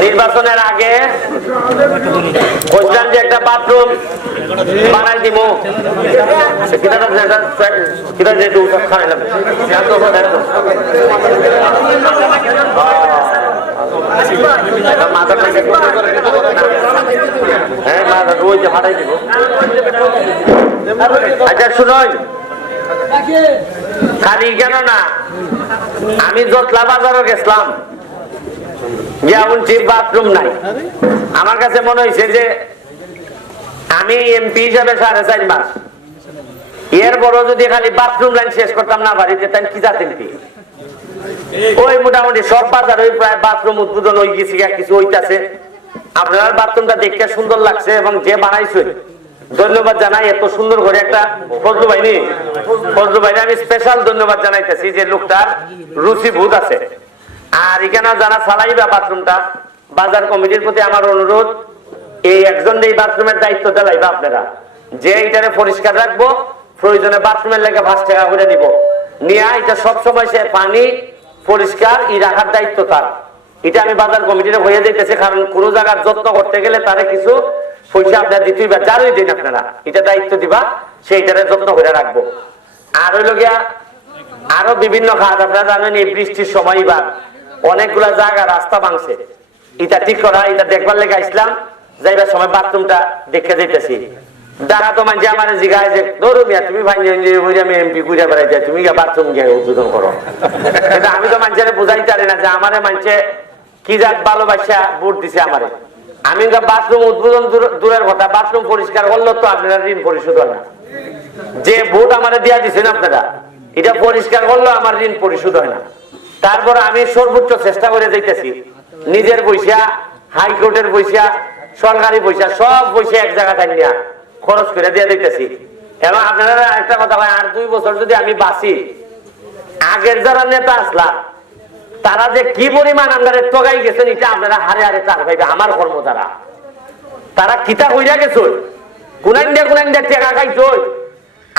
নির্বাচনের আগে বলছিলাম যে একটা বাথরুম বানাই দিব মাথা হ্যাঁ মাথা রোজ দিব। আচ্ছা শুনুন। খালি কেন না? আমি জটলা বাজারও গেছিলাম। ঠিক বাথরুম নাই। আমার কাছে মনে হয়েছে যে আমি এমপি হিসাবে সাড়ে চার মাস। এর বড় যদি খালি বাথরুম লাইন শেষ করতাম না বাড়িতে তাই কি জাতেন কি ওই মোটামুটি সব বাজার ওই প্রায় বাথরুম উদ্বোধন হয়ে গেছে কিছু হইতাছে। আপনার বাথরুমটা দেখতে সুন্দর লাগছে এবং যে বানাইছে ধন্যবাদ জানাই, এত সুন্দর করে একটা ফজলু ভাইনি। ফজলু ভাইনি আমি স্পেশাল ধন্যবাদ জানাইতেছি যে লোকটার ভূত আছে। আর এখানে যারা চালাইবা বাথরুমটা, বাজার কমিটির প্রতি আমার অনুরোধ, এই একজন এই বাথরুমের দায়িত্ব দিলাইবা আপনারা। যে এইটারে পরিষ্কার রাখব, প্রয়োজনে বাথরুমের লেগে পাঁচ টাকা করে নিব। নিয়ে এটা সবসময় সে পানি পরিষ্কার, ই রাখার দায়িত্ব তার। এটা আমি বাজার কমিটিতে হয়ে যাইতেছে, কারণ কোন জায়গার যত্ন করতে গেলে তারে কিছু পয়সা আপনার দিতেই বা যারই দিন আপনারা। এটা দায়িত্ব দিবা, সেইটারে যত্ন করে রাখব। আর হইল গিয়া, আরও বিভিন্ন খাত আপনারা জানেন এই বৃষ্টির সময় বা অনেকগুলা জায়গা রাস্তা ভাঙছে। এটা ঠিক করা, এটা দেখবার লেগে আসলাম যাইবার সময় বাথরুমটা দেখে যাইতেছি। দাঁড়া তো মানছে আমার জিগায় যে, ধরো মিয়া, তুমি আমি এমপি ঘুরে বেড়াইতে তুমি বাথরুম গিয়ে উদ্বোধন করো। আমি তো মানুষের বুঝাইতে পারি না যে আমারে মানছে কি যাক ভালোবাসা ভোট দিছে আমারে। আমি বাথরুম উদ্বোধন দূরের কথা, বাথরুম পরিষ্কার করল তো আপনারা ঋণ পরিশোধ না। যে ভোট আমারে দিয়া দিচ্ছেন আপনারা, এটা পরিষ্কার করল আমার ঋণ পরিশোধ হয় না। তারপর আমি সর্বোচ্চ চেষ্টা করে যাইতেছি। নিজের পয়সা, হাইকোর্টের পয়সা, সরকারি পয়সা, সব পয়সা এক জায়গা নিয়ে খরচ করে দিয়ে দিতেছি এবং আপনারা একটা কথা ভাই আর দুই বছর যদি আমি বাঁচি, আগের যারা নেতা আসলাম তারা যে কি পরিমাণ আপনারা টগাই গেছেন, এটা আপনারা হারে হারে চার পাইবে আমার কর্ম তারা। তারা কিতা হইয়া গেছে? কোনাইন দিয়ে কোনাইন দিয়ে টেকা খাইছো।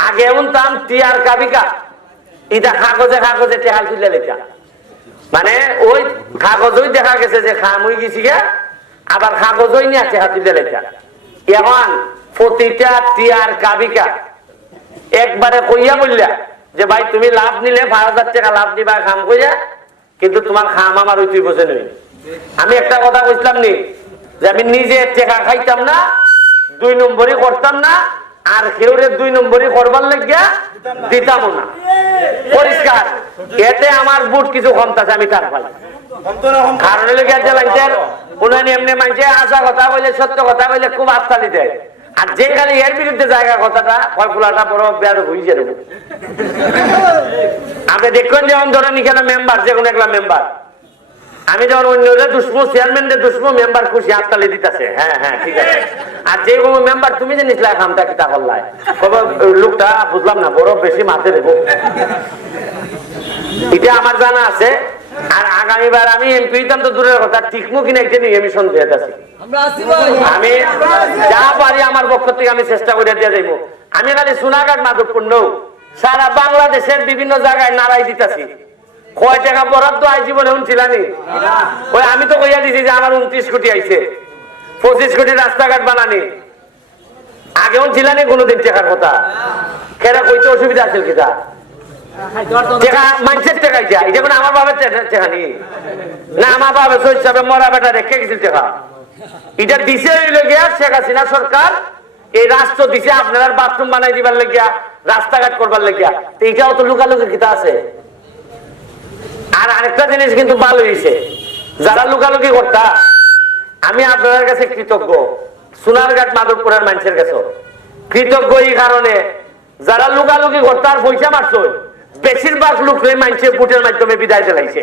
আগে এমন তাম টিয়ার কাবিকা এটা কাগজে কাগজে টেকা তুলে লেখা। মানে ওই কাগজই দেখা গেছে যে খাম হয়ে গেছি গা, আবার কাগজই নিয়ে টেকা তুলে লেখা। এখন প্রতিটা টিয়ার কাবিকা একবারে কইয়া বললা যে, ভাই, তুমি লাভ নিলে পাঁচ হাজার টাকা লাভ নিবা খাম কইয়া কিন্তু তোমার খাম আমার ওই তুই বোঝে নই। আমি একটা কথা কইছিলাম নি যে আমি নিজে টাকা খাইতাম না দুই নম্বরই করতাম না আর কেউরে দুই নম্বরই করবার লাগিয়া দিতাম না। পরিষ্কার এতে আমার বুট কিছু কমতাছে আমি তার পাই কারণ যে মানুষের উনানি এমনি মানুষের আশা কথা বলে সত্য কথা বলে খুব আত্মালি দেয়। আর যেখানে এর বিরুদ্ধে জায়গা কথাটা, কয় ফুলাটা বড় বেয়ার হয়ে যাবে আপনি দেখবেন যেমন ধরেন এখানে মেম্বার যে কোনো একটা মেম্বার আমি যখন অন্যদের দুষ্ম চেয়ারম্যানদের দুষ্ম মেম্বার খুশি হাততালি দিতেছে। হ্যাঁ হ্যাঁ ঠিক আছে। আর যে কোনো মেম্বার তুমি যে নিচলা কামটা কিতা করলাই। কবে লোকটা, বুঝলাম না, বড় বেশি মাথে দেবো এটা আমার জানা আছে। আর আগামীবার আমি এমপি হইতাম তো দূরের কথা ঠিকমো কিনা এটা নিয়ে আমি সন্দেহ আছি। আমি যা পারি আমার পক্ষ থেকে আমি চেষ্টা করে দিয়ে যাইব। আমি খালি সোনাঘাট মাধবপুর নৌ সারা বাংলাদেশের বিভিন্ন জায়গায় নাড়াই দিতেছি। কয় টাকা বরাদ্দ আই জীবনে শুনছিলানি ওই আমি তো কইয়া দিছি যে আমার উনত্রিশ কোটি আইছে। পঁচিশ কোটি রাস্তাঘাট বানানি। আগেও ছিলানি কোনোদিন টাকার কথা? কেরা কইতে অসুবিধা আছে কিতা? আপনার বাথরুম বানাই দিবার রাস্তাঘাট করবার লাগিয়া। তো তো লুকালুকি কিতা আছে? আর আরেকটা জিনিস কিন্তু ভালো হয়েছে যারা লুকালুকি করতা, আমি আপনাদের কাছে কৃতজ্ঞ। সোনারঘাট মাধবপুরের মানুষের কাছে। কৃতজ্ঞ এই কারণে। যারা লুকালুকি করতা আর পয়সা মারছ বেশিরভাগ লোক মানুষের বুটের মাধ্যমে বিদায় চালাইছে